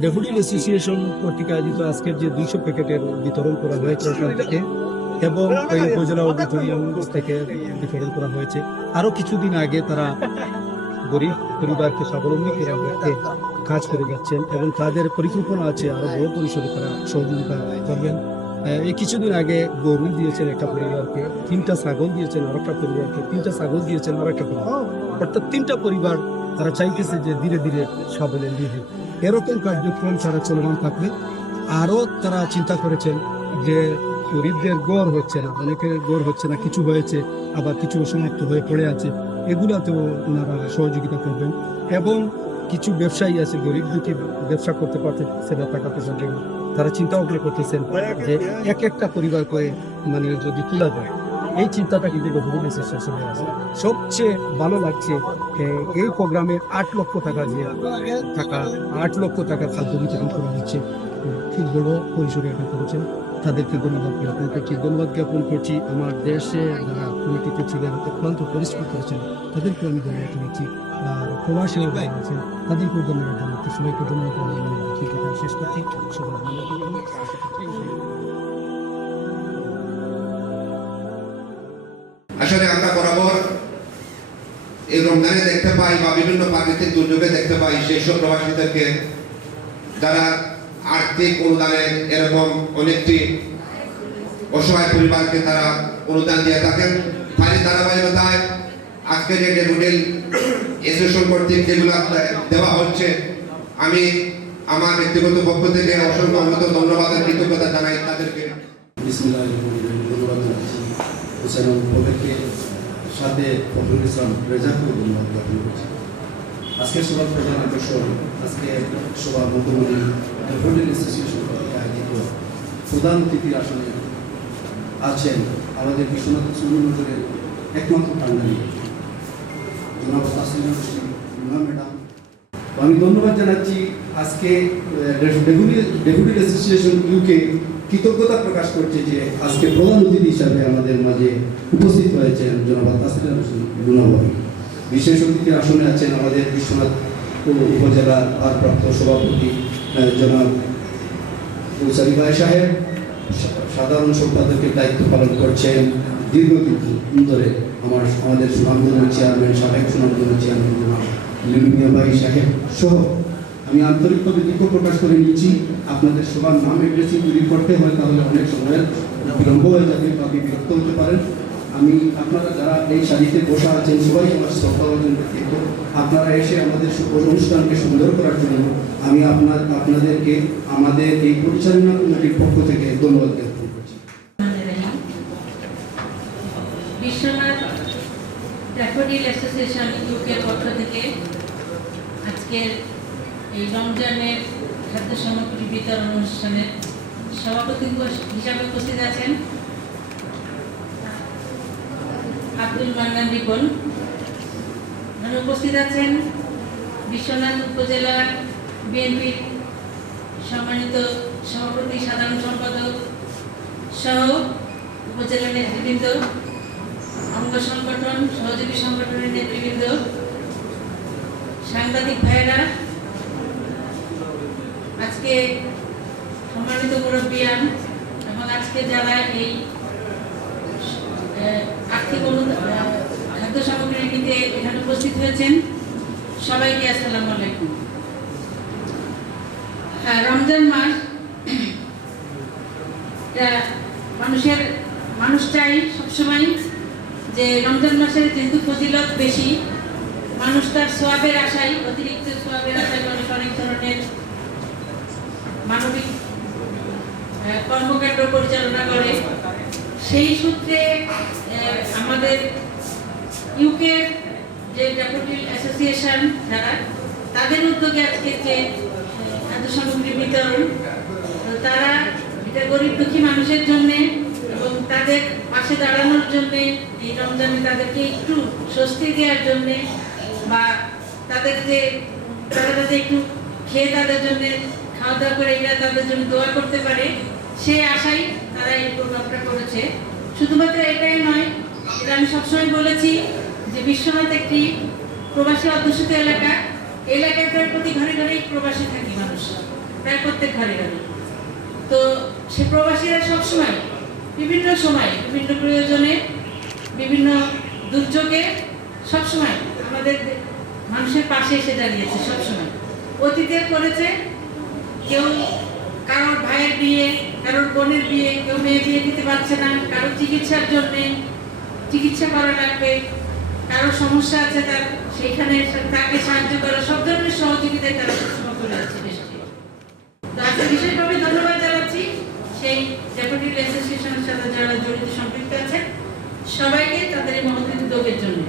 Daffodil association কর্তৃক আয়োজিত আজকের যে 200 প্যাকেটের বিতরণ করা হয়েছে ওখান থেকে এবং এই উপজেলা অডিটোরিয়াম থেকে বিতরণ করা হয়েছে। আরো কিছুদিন আগে তারা গরিব পরিবারকে স্বাবলম্বী করার লক্ষ্যে কাজ করে যাচ্ছেন এবং তাদের পরিকল্পনা আছে আরো বড় পরিসরে তারা সহযোগিতা করবেন। এই কিছুদিন আগে গরু দিয়েছেন একটা পরিবারকে, 3টা ছাগল দিয়েছেন আরেকটা পরিবারকে, 3টা ছাগল দিয়েছেন আরেকটা পরিবার, অর্থাৎ 3টা পরিবার তারা চাইতেছে যে ধীরে ধীরে স্বাবলম্বী হয়। এরকম কার্যক্রম তারা চলমান থাকবে। আরও তারা চিন্তা করেছেন যে গরিবদের গড় হচ্ছে না, অনেকের গড় হচ্ছে না, কিছু হয়েছে আবার কিছু অসমাপ্ত হয়ে পড়ে আছে, এগুলাতেও ওনারা সহযোগিতা করবেন। এবং কিছু ব্যবসায়ী আছে গরিব দুঃখী ব্যবসা করতে পারতেছে না, টাকা পয়সার জন্য, তারা চিন্তা ভাবনা করতেছেন যে এক একটা পরিবার করে মানে যদি তোলা যায়। এই চিন্তাটা কিন্তু ড্যাফোডিল অ্যাসোসিয়েশনে আছে। সবচেয়ে ভালো লাগছে এই প্রোগ্রামে 8 লক্ষ টাকা দিয়ে 8 লক্ষ টাকার খাদ্য বিতরণ করা হচ্ছে। খুব বড় পরিসরে এটা করেছেন, তাদেরকে ধন্যবাদ জ্ঞাপন করছি। ধন্যবাদ জ্ঞাপন করছি আমার দেশে যারা কমিটিতে ছিলেন, অত্যন্ত পরিশ্রম করেছেন, তাদেরকে আমি ধন্যবাদ জানাচ্ছি। আর প্রবাসী আছেন তাদেরকেও ধন্যবাদ জানাচ্ছি। সবাইকে ধন্যবাদ জানিয়ে শেষ করছি। সবাই ভালো থাকবেন। আসলে আমরা বরাবর এই রমজানে দেখতে পাই বা বিভিন্ন প্রাকৃতিক দুর্যোগে দেখতে পাই সেই সব প্রবাসীদেরকে যারা আর্থিক অনুদানে এরকম অনেকটি অসহায় পরিবারকে তারা অনুদান দিয়ে থাকেন। তারই ধারাবাহিকতায় আজকে যে ড্যাফোডিল অ্যাসোসিয়েশন কর্তৃক যেগুলো দেওয়া হচ্ছে, আমি আমার ব্যক্তিগত পক্ষ থেকে অসংখ্য ধন্যবাদ ও কৃতজ্ঞতা জানাই তাদেরকে। সাথে ফখরুল ইসলাম রেজাকেও ধন্যবাদ জ্ঞাপন করছি। আজকের সভার প্রধান আকর্ষণ, আজকে সভার মধ্যমণি ড্যাফোডিল অ্যাসোসিয়েশন কর্তৃক আয়োজিত প্রধান অতিথির আসনে আছেন আমাদের বিশ্বনাথ সুন্দরের একমাত্র টাঙ্গালি জনাব তাসলিমা ম্যাডাম। আমি ধন্যবাদ জানাচ্ছি আজকে ড্যাফোডিল অ্যাসোসিয়েশন ইউকে কৃতজ্ঞতা প্রকাশ করছে যে আজকে প্রধান অতিথি হিসাবে আমাদের মাঝে উপস্থিত হয়েছেন জনাব তাসলিমা লুনাবাবু। বিশেষ অতিথির আসনে আছেন আমাদের বিশ্বনাথ উপজেলার ভারপ্রাপ্ত সভাপতি জনাব উসারি ভাই সাহেব, সাধারণ সম্পাদকের দায়িত্ব পালন করছেন দীর্ঘদিন ধরে আমাদের সুনামধন্য চেয়ারম্যান, সাবেক সুনামধন্য চেয়ারম্যান জনাব লিলুমিয়া ভাই সাহেব সহ। আমি আন্তরিকভাবে দুঃখ প্রকাশ করে নিচ্ছি, আপনাদের সবার নাম এড্রেসিং যদি করতে হয় তাহলে অনেক সময়ের বিলম্ব হয়ে যাবে বা বিরক্ত হতে পারেন। আমি আপনারা যারা এই সারিতে বসা আছেন সবাই আমার শ্রদ্ধাভাজন ব্যক্তিত্ব, আপনারা এসে আমাদের অনুষ্ঠানকে সুন্দর করার জন্য আমি আপনাদেরকে আমাদের এই পরিচালনা কমিটির পক্ষ থেকে ধন্যবাদ জ্ঞাপন করছি। বিশ্বনাথ ড্যাফোডিল অ্যাসোসিয়েশন ইউকের পক্ষ থেকে আজকের এই রমজানের খাদ্য সামগ্রী বিতরণ অনুষ্ঠানের সভাপতি হিসাবে উপস্থিত আছেন আব্দুল মান্নান রিপন। উপস্থিত আছেন বিশ্বনাথ উপজেলা বিএনপির সম্মানিত সভাপতি, সাধারণ সম্পাদক সহ উপজেলা নেতৃবৃন্দ, অঙ্গ সংগঠন, সহযোগী সংগঠনের নেতৃবৃন্দ, সাংবাদিক ভাইয়েরা, আজকে সম্মানিত মুরব্বিয়ান এবং আজকে যারা এই আর্থিক খাদ্য সামগ্রী নিতে এখানে উপস্থিত হয়েছেন সবাইকে আসসালামু আলাইকুম। রমজান মাস মানুষ চাই সবসময় যে রমজান মাসের যেহেতু ফজিলত বেশি, মানুষ তার সোয়াবের আশায়, অতিরিক্ত সোয়াবের আশায় মানুষ অনেক ধরনের মানবিক কর্মকাণ্ড পরিচালনা করে। সেই সূত্রে আমাদের ইউকে যে ড্যাফোডিল অ্যাসোসিয়েশন যারা, তাদের উদ্যোগে আজকে যে খাদ্য সামগ্রী বিতরণ, তারা এটা গরিব দুঃখী মানুষের জন্যে এবং তাদের পাশে দাঁড়ানোর জন্যে, এই রমজানে তাদেরকে একটু স্বস্তি দেওয়ার জন্যে বা তাদের যে তারা যাতে একটু খেয়ে তাদের জন্য খাওয়া দাওয়া করে এটা তাদের জন্য দোয়া করতে পারে, সেই আশাই তারা এই প্রোগ্রামটা করেছে। শুধুমাত্র এটাই নয়, এটা আমি সবসময় বলেছি যে বিশ্বনাথ একটি প্রবাসী অধ্যুষিত এলাকা, এলাকাটার প্রতি ঘরে ঘরেই প্রবাসী থাকি মানুষ। প্রায় প্রত্যেক ঘরে ঘরে। তো সে প্রবাসীরা সবসময় বিভিন্ন সময় বিভিন্ন প্রয়োজনে বিভিন্ন দুর্যোগে সবসময় আমাদের মানুষের পাশে এসে দাঁড়িয়েছে সবসময়। অতীতে করেছে, কেউ কারোর ভাইয়ের বিয়ে, কারোর বোনের বিয়ে, কেউ মেয়ে বিয়ে দিতে পারছে না, কারোর চিকিৎসার জন্যে চিকিৎসা করা লাগবে, কারোর সমস্যা আছে তার, সেইখানে তাকে সাহায্য করা, সব ধরনের সহযোগিতায় তারা সবসময় করে যাচ্ছে দেশটি। তো আজকে বিশেষভাবে ধন্যবাদ জানাচ্ছি সেই ড্যাফোডিল অ্যাসোসিয়েশনের সাথে যারা জড়িত সম্পৃক্ত আছেন সবাইকে তাদের এই মহৎ উদ্যোগের জন্য।